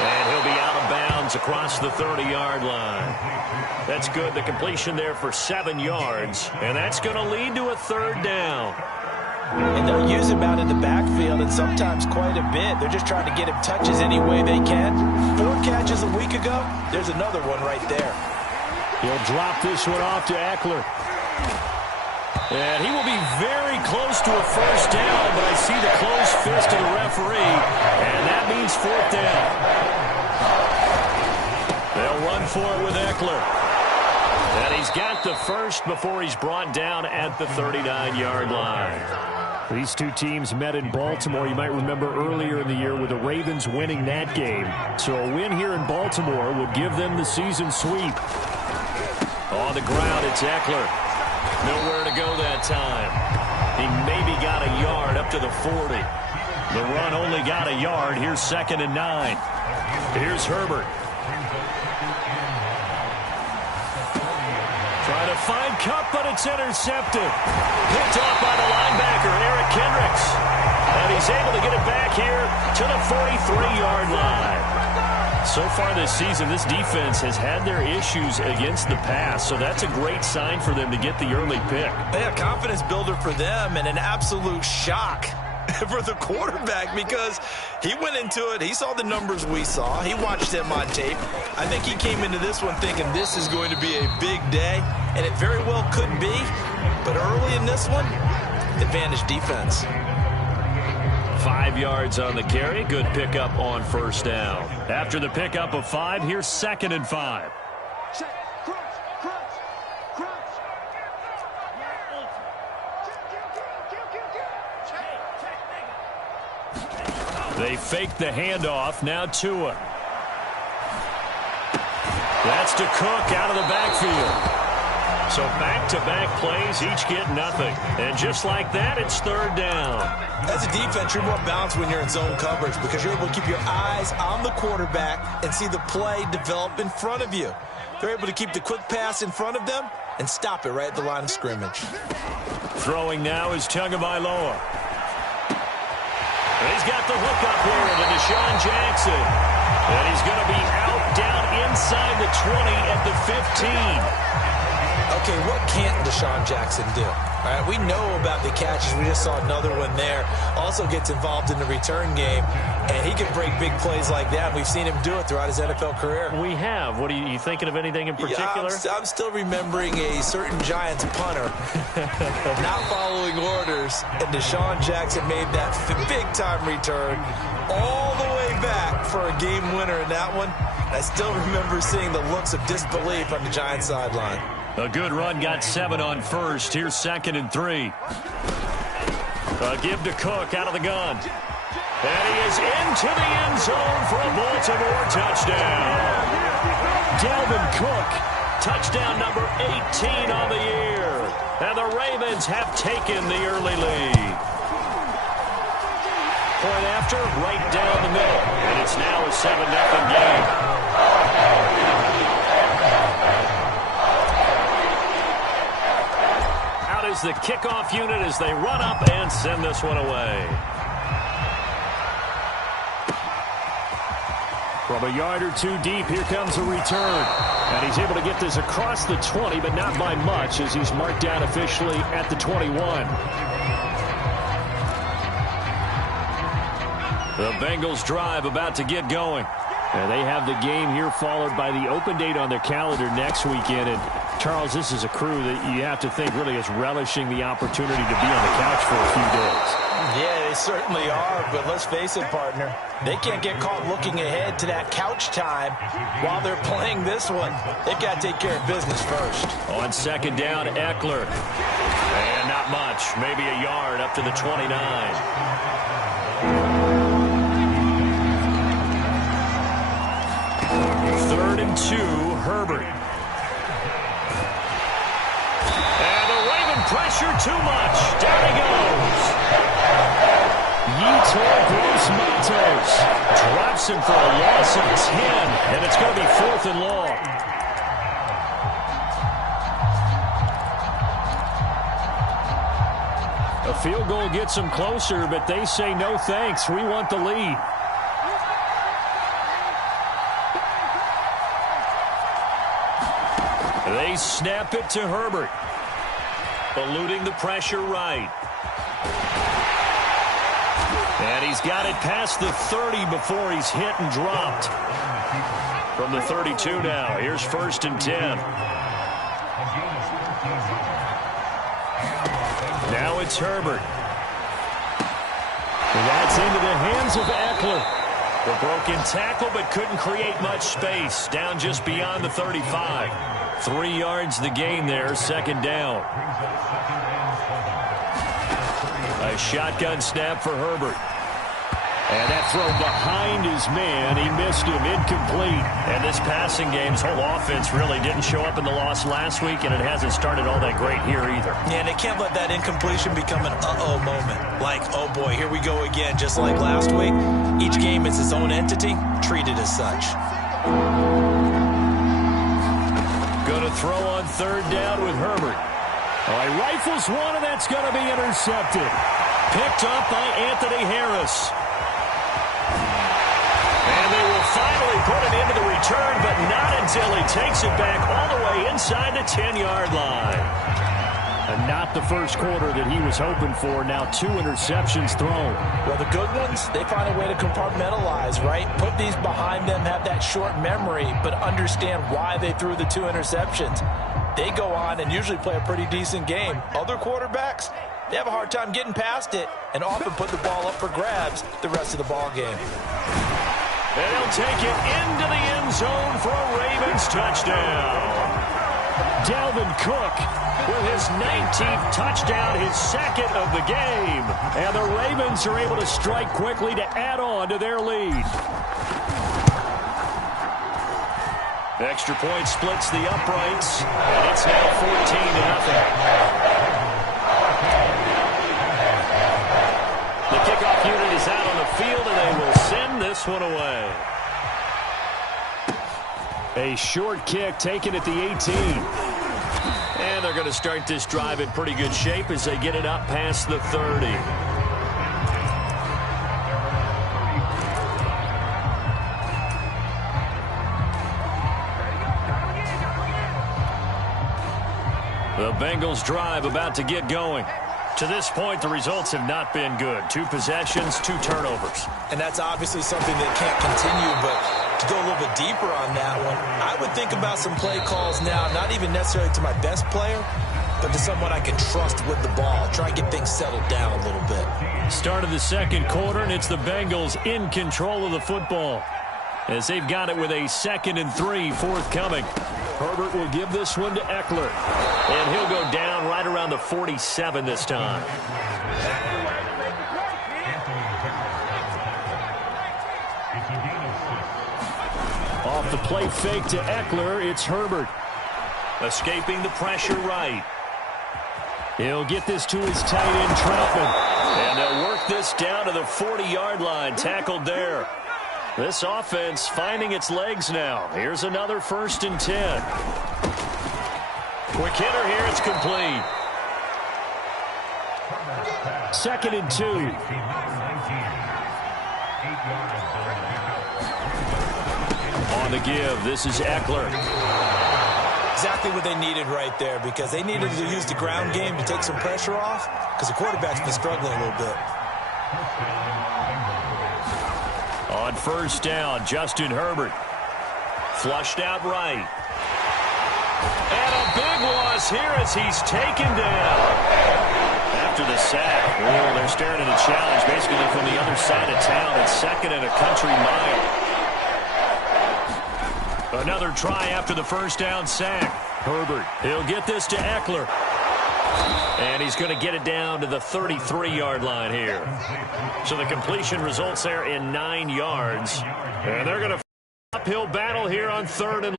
And he'll be out of bounds across the 30-yard line. That's good. The completion there for 7 yards. And that's going to lead to a 3rd down. And they'll use him out in the backfield, and sometimes quite a bit. They're just trying to get him touches any way they can. 4 catches a week ago. There's another one right there. He'll drop this one off to Eckler. And he will be very close to a 1st down, but I see the closed fist of the referee, and that means 4th down. They'll run for it with Eckler. And he's got the 1st before he's brought down at the 39-yard line. These two teams met in Baltimore. You might remember earlier in the year with the Ravens winning that game. So a win here in Baltimore would give them the season sweep. On the ground, it's Eckler. Nowhere to go that time. He maybe got a yard up to the 40. The run only got a yard. Here's 2nd and 9. Here's Herbert. Trying to find Kupp, but it's intercepted. Picked off by the linebacker, Eric Kendricks. And he's able to get it back here to the 43-yard line. So far this season, this defense has had their issues against the pass, so that's a great sign for them to get the early pick. Yeah, confidence builder for them, and an absolute shock for the quarterback because he went into it. He saw the numbers we saw. He watched them on tape. I think he came into this one thinking this is going to be a big day, and it very well could be. But early in this one, advantage defense. 5 yards on the carry. Good pickup on 1st down. After the pickup of 5, here's 2nd and 5. They fake the handoff. Now Tua. That's to Cook out of the backfield. So back-to-back plays, each get nothing. And just like that, it's 3rd down. As a defense, you're more balanced when you're in zone coverage because you're able to keep your eyes on the quarterback and see the play develop in front of you. They're able to keep the quick pass in front of them and stop it right at the line of scrimmage. Throwing now is Tagovailoa. He's got the hook up here to Deshaun Jackson. And he's going to be out down inside the 20 at the 15. Okay, what can't Deshaun Jackson do? All right, we know about the catches. We just saw another one there. Also gets involved in the return game, and he can break big plays like that. We've seen him do it throughout his NFL career. We have. What are you thinking of anything in particular? Yeah, I'm still remembering a certain Giants punter not following orders, and Deshaun Jackson made that big-time return all the way back for a game winner in that one. I still remember seeing the looks of disbelief on the Giants sideline. A good run, got 7 on 1st. Here's 2nd and 3. Give to Cook out of the gun. And he is into the end zone for a Baltimore touchdown. Dalvin Cook, touchdown number 18 on the year. And the Ravens have taken the early lead. Point after, right down the middle. And it's now a 7-0 game. Is the kickoff unit as they run up and send this one away. From a yard or two deep, here comes a return. And he's able to get this across the 20, but not by much as he's marked down officially at the 21. The Bengals drive about to get going. And they have the game here followed by the open date on their calendar next weekend. And Charles, this is a crew that you have to think really is relishing the opportunity to be on the couch for a few days. Yeah, they certainly are, but let's face it, partner. They can't get caught looking ahead to that couch time while they're playing this one. They've got to take care of business first. On 2nd down, Eckler. And not much, maybe a yard up to the 29. 3rd and 2, Herbert. Pressure too much. Down he goes. Yetur Gross-Matos drops him for a loss of 10, and it's going to be 4th and long. A field goal gets them closer, but they say no thanks. We want the lead. They snap it to Herbert. Eluding the pressure right. And he's got it past the 30 before he's hit and dropped. From the 32 now, here's 1st and 10. Now it's Herbert. And that's into the hands of Eckler. The broken tackle, but couldn't create much space. Down just beyond the 35. 3 yards the gain there, 2nd down. A shotgun snap for Herbert. And that throw behind his man, he missed him, incomplete. And this passing game's whole offense really didn't show up in the loss last week, and it hasn't started all that great here either. Yeah, and they can't let that incompletion become an uh-oh moment. Like, oh boy, here we go again, just like last week. Each game is its own entity, treated as such. Going to throw on 3rd down with Herbert. All right, rifles one, and that's going to be intercepted. Picked up by Anthony Harris. And they will finally put it into the return, but not until he takes it back all the way inside the 10-yard line. And not the first quarter that he was hoping for. Now 2 interceptions thrown. Well, the good ones, they find a way to compartmentalize, right? Put these behind them, have that short memory, but understand why they threw the 2 interceptions. They go on and usually play a pretty decent game. Other quarterbacks, they have a hard time getting past it and often put the ball up for grabs the rest of the ball game. And he'll take it into the end zone for a Ravens touchdown. Dalvin Cook with his 19th touchdown, his 2nd of the game. And the Ravens are able to strike quickly to add on to their lead. Extra point splits the uprights, and it's now 14-0. The kickoff unit is out on the field, and they will send this one away. A short kick taken at the 18. And they're going to start this drive in pretty good shape as they get it up past the 30. The Bengals drive about to get going. To this point, the results have not been good. 2 possessions, 2 turnovers. And that's obviously something that can't continue, but to go a little bit deeper on that one, I would think about some play calls now, not even necessarily to my best player, but to someone I can trust with the ball. Try and get things settled down a little bit. Start of the 2nd quarter, and it's the Bengals in control of the football as they've got it with a 2nd and 3 forthcoming. Herbert will give this one to Eckler. And he'll go down right around the 47 this time. Off the play fake to Eckler, it's Herbert. Escaping the pressure right. He'll get this to his tight end, Troutman. And they'll work this down to the 40-yard line, tackled there. This offense finding its legs now. Here's another 1st and 10. Quick hitter here, it's complete. 2nd and 2. On the give, this is Eckler. Exactly what they needed right there, because they needed to use the ground game to take some pressure off, because the quarterback's been struggling a little bit. On 1st down, Justin Herbert. Flushed out right. And a big loss here as he's taken down. After the sack, well, they're staring at a challenge basically from the other side of town. It's 2nd and a country mile. Another try after the 1st down sack. Herbert, he'll get this to Eckler. And he's going to get it down to the 33-yard line here. So the completion results there in 9 yards. And they're going to uphill battle here on 3rd and